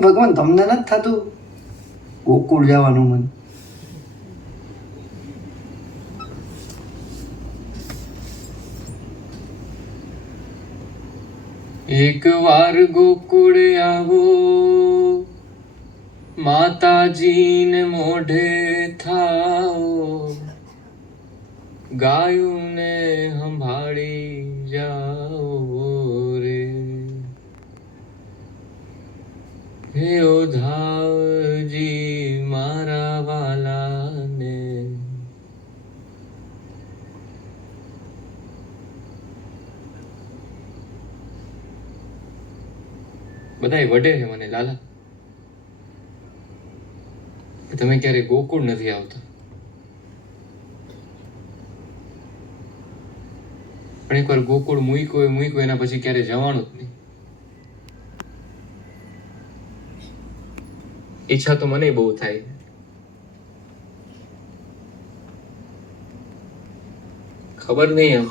ભગવાન તમને નથી થતું ગોકુળ જવાનું મન? એક વાર ગોકુળ આવો, માતાજીને મોઢે થાઓ, ગાયુંને સંભાળી જાઓ રે. હે ઓધાવજી મારા વાલાને, બધાય વઢે છે મને લાલા. તમે ક્યારે ગોકુળ નથી આવતા. પણ એકવાર ગોકુળ મૂક્યું એના પછી ક્યારે જવાનું જ નહીં. ઈચ્છા તો મને બહુ થાય. ખબર નહીં એમ